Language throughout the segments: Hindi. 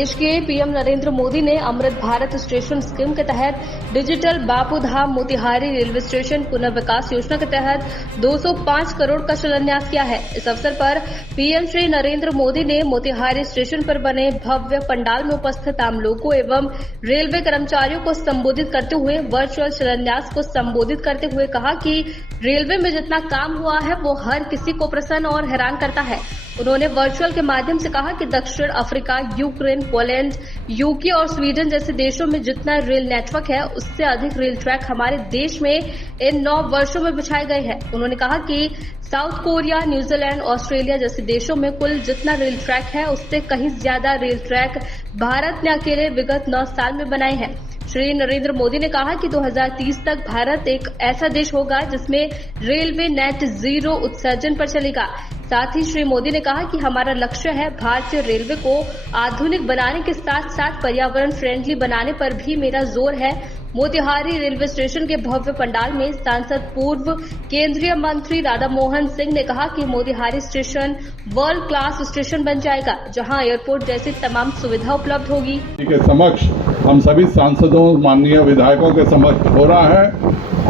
देश के पीएम नरेंद्र मोदी ने अमृत भारत स्टेशन स्कीम के तहत digital Bapu Dham Motihari railway station पुनर्विकास योजना के तहत 205 करोड़ का शिलान्यास किया है। इस अवसर पर पीएम श्री नरेंद्र मोदी ने मोतिहारी स्टेशन पर बने भव्य पंडाल में उपस्थित आम लोगों एवं रेलवे कर्मचारियों को संबोधित करते हुए वर्चुअल शिलान्यास को संबोधित करते हुए कहा कि रेलवे में जितना काम हुआ है वो हर किसी को प्रसन्न और हैरान करता है। उन्होंने वर्चुअल के माध्यम से कहा कि दक्षिण अफ्रीका, यूक्रेन, पोलैंड, यूके और स्वीडन जैसे देशों में जितना रेल नेटवर्क है उससे अधिक रेल ट्रैक हमारे देश में इन 9 वर्षों में बिछाए गए हैं। उन्होंने कहा कि साउथ कोरिया, न्यूजीलैंड, ऑस्ट्रेलिया जैसे देशों में कुल जितना रेल ट्रैक है उससे कहीं ज्यादा रेल ट्रैक भारत ने अकेले विगत 9 साल में बनाए हैं। श्री नरेंद्र मोदी ने कहा कि 2030 तक भारत एक ऐसा देश होगा जिसमें रेलवे नेट जीरो उत्सर्जन पर चलेगा। साथ ही श्री मोदी ने कहा कि हमारा लक्ष्य है भारतीय रेलवे को आधुनिक बनाने के साथ साथ पर्यावरण फ्रेंडली बनाने पर भी मेरा जोर है। मोतिहारी रेलवे स्टेशन के भव्य पंडाल में सांसद पूर्व केंद्रीय मंत्री राधा मोहन सिंह ने कहा कि Motihari station world class station बन जाएगा जहां एयरपोर्ट जैसी तमाम सुविधा उपलब्ध होगी। के समक्ष हम सभी सांसदों, माननीय विधायकों के समक्ष हो रहा है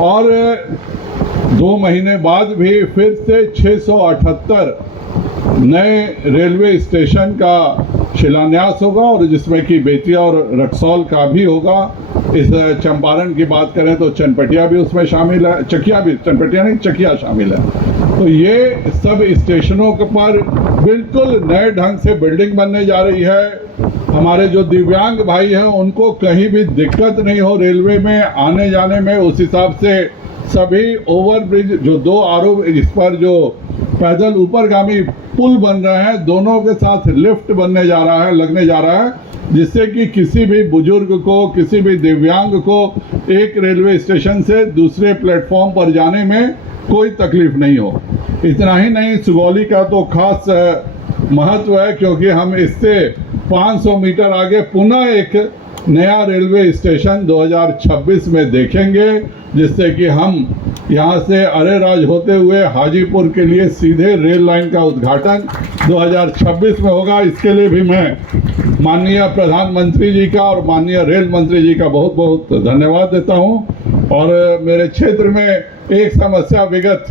और 2 महीने बाद भी फिर से 678 नए रेलवे स्टेशन का शिलान्यास होगा और जिसमें कि बेतिया और रक्सौल का भी होगा। इस चंपारण की बात करें तो चनपटिया भी उसमें शामिल है, चकिया भी, चनपटिया नहीं चकिया शामिल है। तो ये सब स्टेशनों के पर बिल्कुल नए ढंग से बिल्डिंग बनने जा रही है। हमारे जो दिव्यांग भाई हैं उनको कहीं भी दिक्कत नहीं हो रेलवे में आने जाने में। उस हिसाब से सभी ओवरब्रिज जो 2 आरोप इस पर जो पैदल ऊपरगामी पुल बन रहे हैं दोनों के साथ लिफ्ट बनने जा रहा है, लगने जा रहा है, जिससे कि किसी भी बुजुर्ग को, किसी भी दिव्यांग को एक रेलवे स्टेशन से दूसरे प्लेटफॉर्म पर जाने में कोई तकलीफ नहीं हो। इतना ही नहीं, सुगौली का तो खास महत्व है क्योंकि हम इससे 500 मीटर आगे पुनः एक नया रेलवे स्टेशन 2026 में देखेंगे, जिससे कि हम यहाँ से अरेराज होते हुए हाजीपुर के लिए सीधे रेल लाइन का उद्घाटन 2026 में होगा। इसके लिए भी मैं माननीय प्रधानमंत्री जी का और माननीय रेल मंत्री जी का बहुत बहुत धन्यवाद देता हूँ। और मेरे क्षेत्र में एक समस्या विगत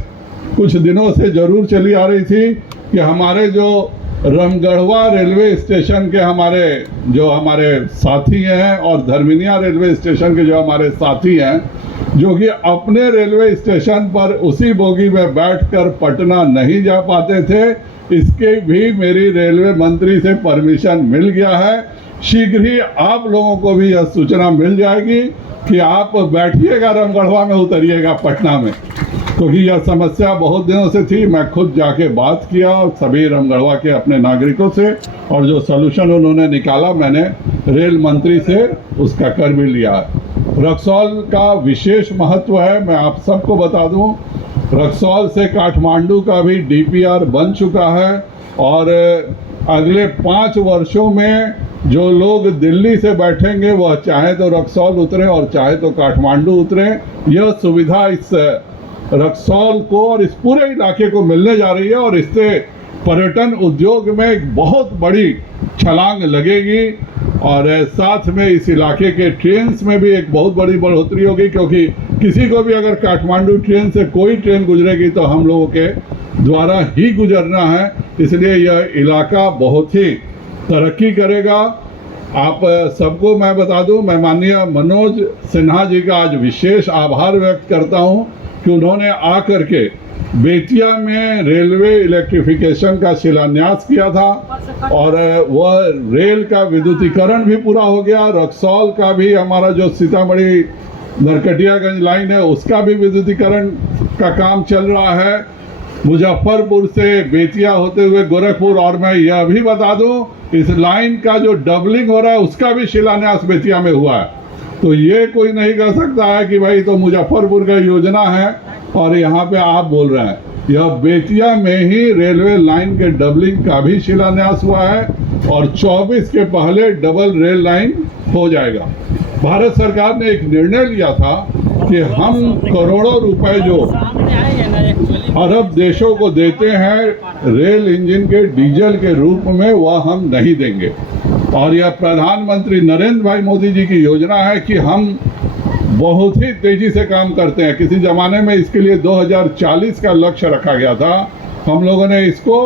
कुछ दिनों से जरूर चली आ रही थी कि हमारे जो रामगढ़वा रेलवे स्टेशन के हमारे साथी हैं और धर्मिनिया रेलवे स्टेशन के जो हमारे साथी हैं जो कि अपने रेलवे स्टेशन पर उसी बोगी में बैठकर पटना नहीं जा पाते थे, इसके भी मेरी रेलवे मंत्री से परमिशन मिल गया है। शीघ्र ही आप लोगों को भी यह सूचना मिल जाएगी कि आप बैठिएगा रामगढ़वा में, उतरिएगा पटना में, क्योंकि यह समस्या बहुत दिनों से थी। मैं खुद जाके बात किया सभी रामगढ़वा के अपने नागरिकों से और जो सलूशन उन्होंने निकाला मैंने रेल मंत्री से उसका कर भी लिया। रक्सौल का विशेष महत्व है, मैं आप सबको बता दूं, रक्सौल से काठमांडू का भी डीपीआर बन चुका है और अगले 5 वर्षों में जो लोग दिल्ली से बैठेंगे वह चाहे तो रक्सौल उतरे और चाहे तो काठमांडू उतरे। यह सुविधा इस रक्सौल को और इस पूरे इलाके को मिलने जा रही है और इससे पर्यटन उद्योग में एक बहुत बड़ी छलांग लगेगी और साथ में इस इलाके के ट्रेन्स में भी एक बहुत बड़ी बढ़ोतरी होगी, क्योंकि किसी को भी अगर काठमांडू ट्रेन से कोई ट्रेन गुजरेगी तो हम लोगों के द्वारा ही गुजरना है, इसलिए यह इलाका बहुत ही तरक्की करेगा। आप सबको मैं बता दूं, मैं माननीय मनोज सिन्हा जी का आज विशेष आभार व्यक्त करता हूं कि उन्होंने आकर के बेतिया में रेलवे इलेक्ट्रिफिकेशन का शिलान्यास किया था और वह रेल का विद्युतीकरण भी पूरा हो गया। रक्सौल का भी हमारा जो सीतामढ़ी नरकटियागंज लाइन है उसका भी विद्युतीकरण का काम चल रहा है। मुजफ्फरपुर से बेतिया होते हुए गोरखपुर, और मैं यह भी बता दूं इस लाइन का जो डबलिंग हो रहा है उसका भी शिलान्यास बेतिया में हुआ है। तो ये कोई नहीं कह सकता है कि भाई तो मुजफ्फरपुर का योजना है और यहाँ पे आप बोल रहे हैं। यह बेतिया में ही रेलवे लाइन के डबलिंग का भी शिलान्यास हुआ है और 24 के पहले डबल रेल लाइन हो जाएगा। भारत सरकार ने एक निर्णय लिया था कि हम करोड़ों रुपए जो अरब देशों को देते हैं रेल इंजन के डीजल के रूप में, वह हम नहीं देंगे। और यह प्रधानमंत्री नरेंद्र भाई मोदी जी की योजना है कि हम बहुत ही तेजी से काम करते हैं। किसी ज़माने में इसके लिए 2040 का लक्ष्य रखा गया था, हम लोगों ने इसको